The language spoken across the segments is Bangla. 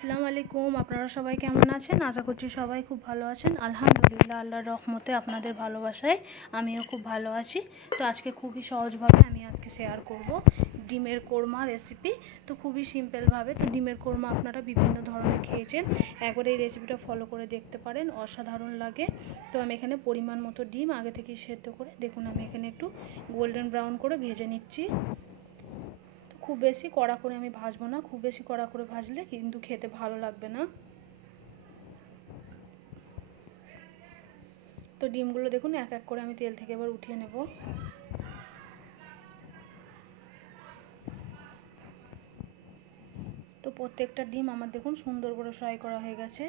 আসসালামু আলাইকুম। আপনারা সবাই কেমন আছেন? আশা করছি সবাই খুব ভালো আছেন। আলহামদুলিল্লাহ, আল্লাহর রহমতে আপনাদের ভালোবাসায় আমিও খুব ভালো আছি। তো আজকে খুবই সহজভাবে আমি আজকে শেয়ার করব ডিমের কোরমা রেসিপি। তো খুবই সিম্পলভাবে। তো ডিমের কোরমা আপনারা বিভিন্ন ধরনের খেয়েছেন, একবার এই রেসিপিটা ফলো করে দেখতে পারেন, অসাধারণ লাগে। তো আমি এখানে পরিমাণ মতো ডিম আগে থেকেই সেদ্ধ করে, দেখুন আমি এখানে একটু গোল্ডেন ব্রাউন করে ভেজে নিচ্ছি। খুব বেশি কড়া করে আমি ভাজবো না, খুব বেশি কড়া করে ভাজলে কিন্তু খেতে ভালো লাগবে না। তো ডিমগুলো দেখুন এক এক করে আমি তেল থেকে এবার উঠিয়ে নেব। তো প্রত্যেকটা ডিম আমার দেখুন সুন্দর করে ফ্রাই করা হয়ে গেছে।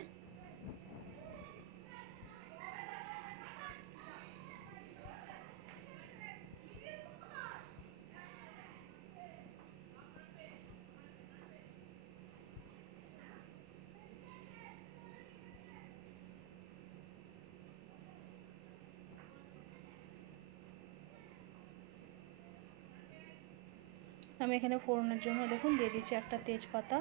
আমি এখানে ফোড়নের জন্য দেখুন দিয়ে দিচ্ছি একটা তেজপাতা।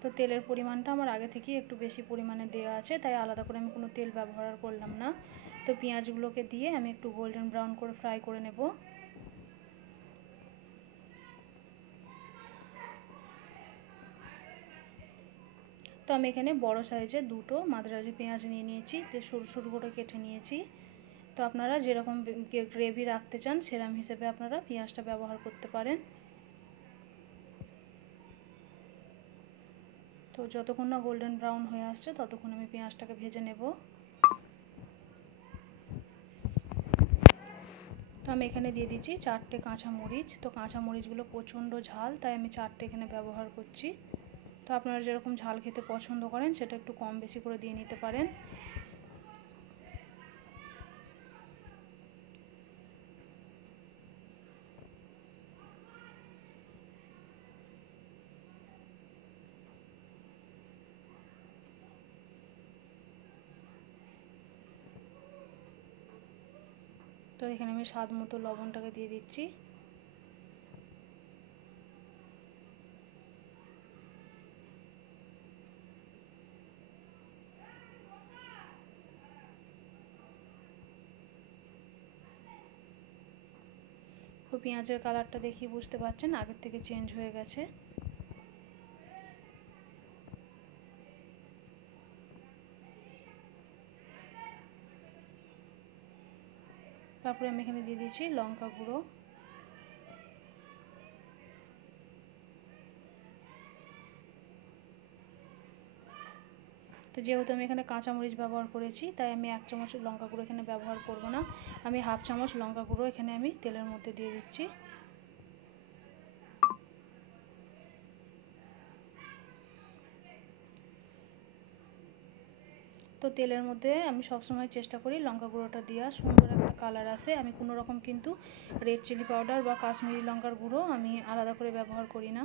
তো তেলের পরিমাণটা আমার আগে থেকেই একটু বেশি পরিমাণে দেওয়া আছে, তাই আলাদা করে আমি কোনো তেল ব্যবহার করলাম না। তো পেঁয়াজগুলোকে দিয়ে আমি একটু গোল্ডেন ব্রাউন করে ফ্রাই করে নেব। তো আমি এখানে বড় সাইজের দুটো মাদ্রাজি পেঁয়াজ নিয়ে নিয়েছি, দিয়ে সরু সরু করে কেটে নিয়েছি। তো আপনারা যেরকম গ্রেভি রাখতে চান সেরকম হিসেবে আপনারা পেঁয়াজটা ব্যবহার করতে পারেন। তো যতক্ষণ না গোল্ডেন ব্রাউন হয়ে আসছে ততক্ষণ আমি পেঁয়াজটাকে ভেজে নেব। তো আমি এখানে দিয়ে দিচ্ছি 4টে কাঁচামরিচ। তো কাঁচামরিচগুলো প্রচণ্ড ঝাল, তাই আমি 4টে এখানে ব্যবহার করছি। তো আপনারা যেরকম ঝাল খেতে পছন্দ করেন সেটা একটু কম বেশি করে দিয়ে নিতে পারেন। তো এখানে আমি স্বাদ মতো লবণটাকে দিয়ে দিচ্ছি। তো পেঁয়াজের কালারটা দেখি বুঝতে পারছেন আগের থেকে চেঞ্জ হয়ে গেছে। তারপরে আমি এখানে দিয়ে দিচ্ছি লঙ্কা গুঁড়ো। তো যেহেতু আমি এখানে কাঁচামরিচ ব্যবহার করেছি, তাই আমি 1 চামচ লঙ্কা গুঁড়ো এখানে ব্যবহার করব না। আমি 1/2 চামচ লঙ্কা গুঁড়ো এখানে আমি তেলের মধ্যে দিয়ে দিচ্ছি। তো তেলের মধ্যে আমি সবসময় চেষ্টা করি লঙ্কা গুঁড়োটা দেওয়া, সুন্দর একটা কালার আসে। আমি কোনো রকম কিন্তু রেড চিলি পাউডার বা কাশ্মীরি লঙ্কার গুঁড়ো আমি আলাদা করে ব্যবহার করি না।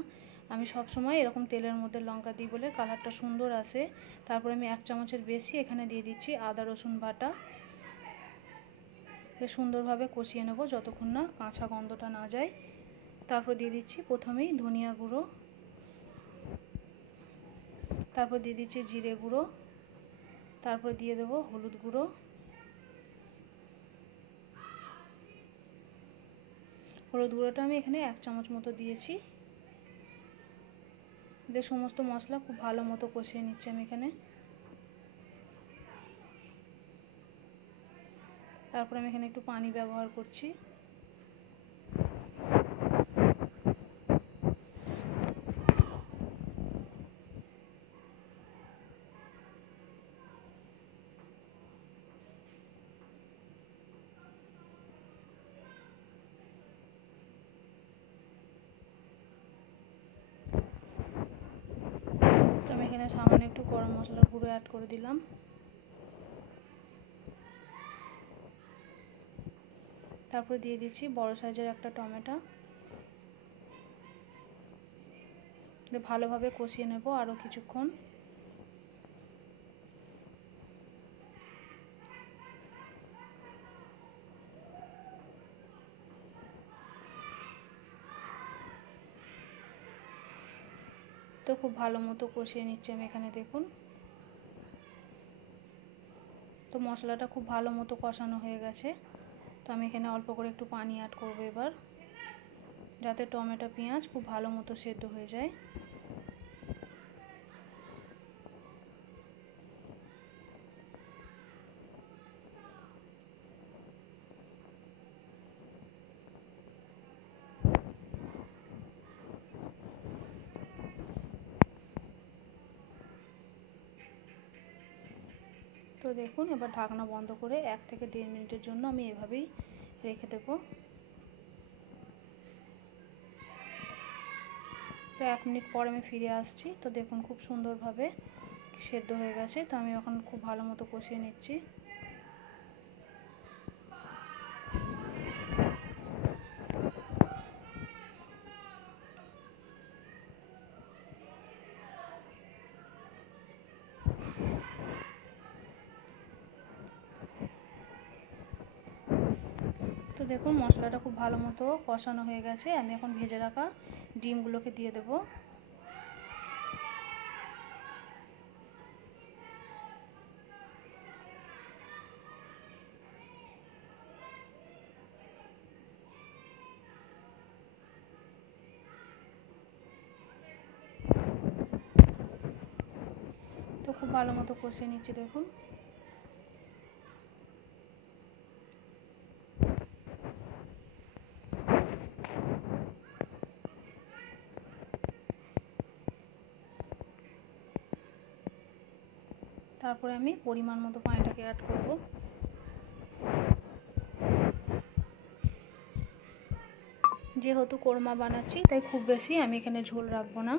আমি সবসময় এরকম তেলের মধ্যে লঙ্কা দিই বলে কালারটা সুন্দর আসে। তারপরে আমি 1 চামচের বেশি এখানে দিয়ে দিচ্ছি আদা রসুন বাটা। সুন্দরভাবে কষিয়ে নেব যতক্ষণ না কাঁচা গন্ধটা না যায়। তারপর দিয়ে দিচ্ছি প্রথমেই ধনিয়া গুঁড়ো, তারপর দিয়ে দিচ্ছি জিরে গুঁড়ো, তারপর দিয়ে দেবো হলুদ গুঁড়ো, হলুদ গুঁড়োটা আমি এখানে 1 চামচ মতো দিয়েছি। দিয়ে সমস্ত মশলা খুব ভালো মতো কষিয়ে নিচ্ছি আমি এখানে। তারপর আমি এখানে একটু পানি ব্যবহার করছি। তো আমি এখানে সামান্য একটু গরম মশলার গুঁড়ো অ্যাড করে দিলাম। তারপরে দিয়ে দিচ্ছি বড় সাইজের একটা টমেটো। ভালোভাবে কষিয়ে নেব আরও কিছুক্ষণ। তো খুব ভালো মতো কষিয়ে নিচ্ছি আমি এখানে। দেখুন তো মশলাটা খুব ভালো মতো কষানো হয়ে গেছে। তো আমি এখানে অল্প করে একটু পানি অ্যাড করব এবার, যাতে টমেটো পেঁয়াজ খুব ভালো মতো সেদ্ধ হয়ে যায়। তো দেখুন এবার ঢাকনা বন্ধ করে 1 থেকে 1.5 মিনিটের জন্য আমি এভাবেই রেখে দেব। তো 1 মিনিট পর আমি ফিরে আসছি। তো দেখুন খুব সুন্দরভাবে সেদ্ধ হয়ে গেছে। তো আমি এখন খুব ভালো মতো কষিয়ে নিচ্ছি। তো দেখুন মশলাটা খুব ভালো মতো কষানো হয়ে গেছে। আমি এখন ভেজে রাখা ডিমগুলোকে দিয়ে দেব। তো খুব ভালো মতো কষিয়ে নিচ্ছি দেখুন। তারপরে আমি পরিমাণ মতো পানিটাকে অ্যাড করব। যেহেতু কোরমা বানাচ্ছি তাই খুব বেশি আমি এখানে ঝোল রাখবো না,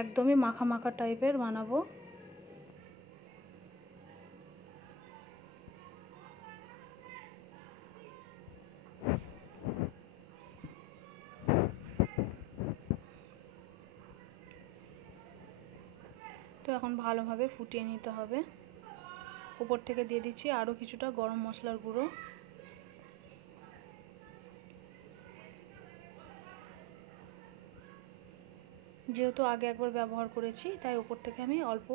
একদমই মাখা মাখা টাইপের বানাবো। তো এখন ভালোভাবে ফুটিয়ে নিতে হবে। উপর থেকে দিয়ে দিচ্ছি আরও কিছুটা গরম মশলার গুঁড়ো। যেহেতু আগে একবার ব্যবহার করেছি তাই উপর থেকে আমি অল্প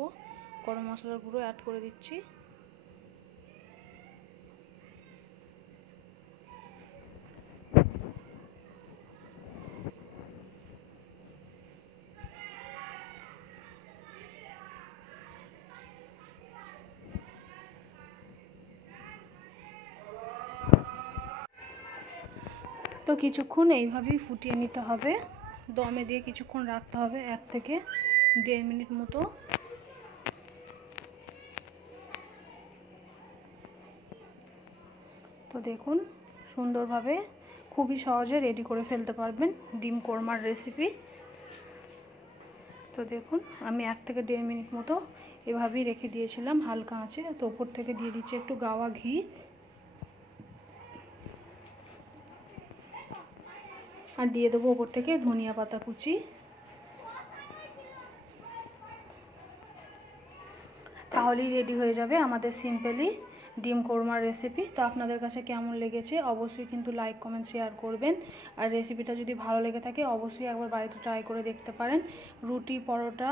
গরম মশলার গুঁড়ো অ্যাড করে দিচ্ছি। তো কিছুক্ষণ এইভাবেই ফুটিয়ে নিতে হবে, দমে দিয়ে কিছুক্ষণ রাখতে হবে, 1 থেকে 1.5 মিনিট মতো। তো দেখুন সুন্দরভাবে খুবই সহজে রেডি করে ফেলতে পারবেন ডিম কোরমার রেসিপি। তো দেখুন আমি 1 থেকে 1.5 মিনিট মতো এভাবেই রেখে দিয়েছিলাম হালকা আঁচে। তো উপর থেকে দিয়ে দিচ্ছি একটু গাওয়া ঘি, আর দিয়ে দেবো উপর থেকে ধনিয়া পাতা কুচি। তাহলেই রেডি হয়ে যাবে আমাদের সিম্পলি ডিম কোরমার রেসিপি। তো আপনাদের কাছে কেমন লেগেছে অবশ্যই কিন্তু লাইক কমেন্ট শেয়ার করবেন। আর রেসিপিটা যদি ভালো লেগে থাকে অবশ্যই একবার বাড়িতে ট্রাই করে দেখতে পারেন। রুটি, পরোটা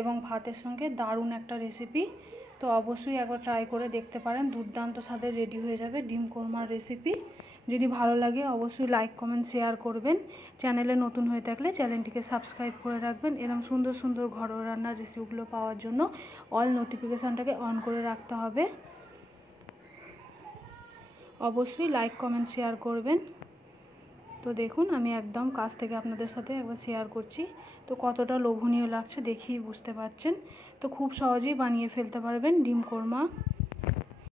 এবং ভাতের সঙ্গে দারুণ একটা রেসিপি। তো অবশ্যই একবার ট্রাই করে দেখতে পারেন, দুর্দান্ত স্বাদের রেডি হয়ে যাবে ডিম কোরমার রেসিপি। যদি ভালো লাগে অবশ্যই লাইক কমেন্ট শেয়ার করবেন। চ্যানেলে নতুন হয়ে থাকলে চ্যানেলটিকে সাবস্ক্রাইব করে রাখবেন। এরকম সুন্দর সুন্দর ঘরোয়া রান্নার রেসিপিগুলো পাওয়ার জন্য অল নোটিফিকেশানটাকে অন করে রাখতে হবে। অবশ্যই লাইক কমেন্ট শেয়ার করবেন। তো দেখুন আমি একদম কাছ থেকে আপনাদের সাথে একবার শেয়ার করছি। তো কতটা লোভনীয় লাগছে দেখেই বুঝতে পারছেন। তো খুব সহজেই বানিয়ে ফেলতে পারবেন ডিম কোরমা।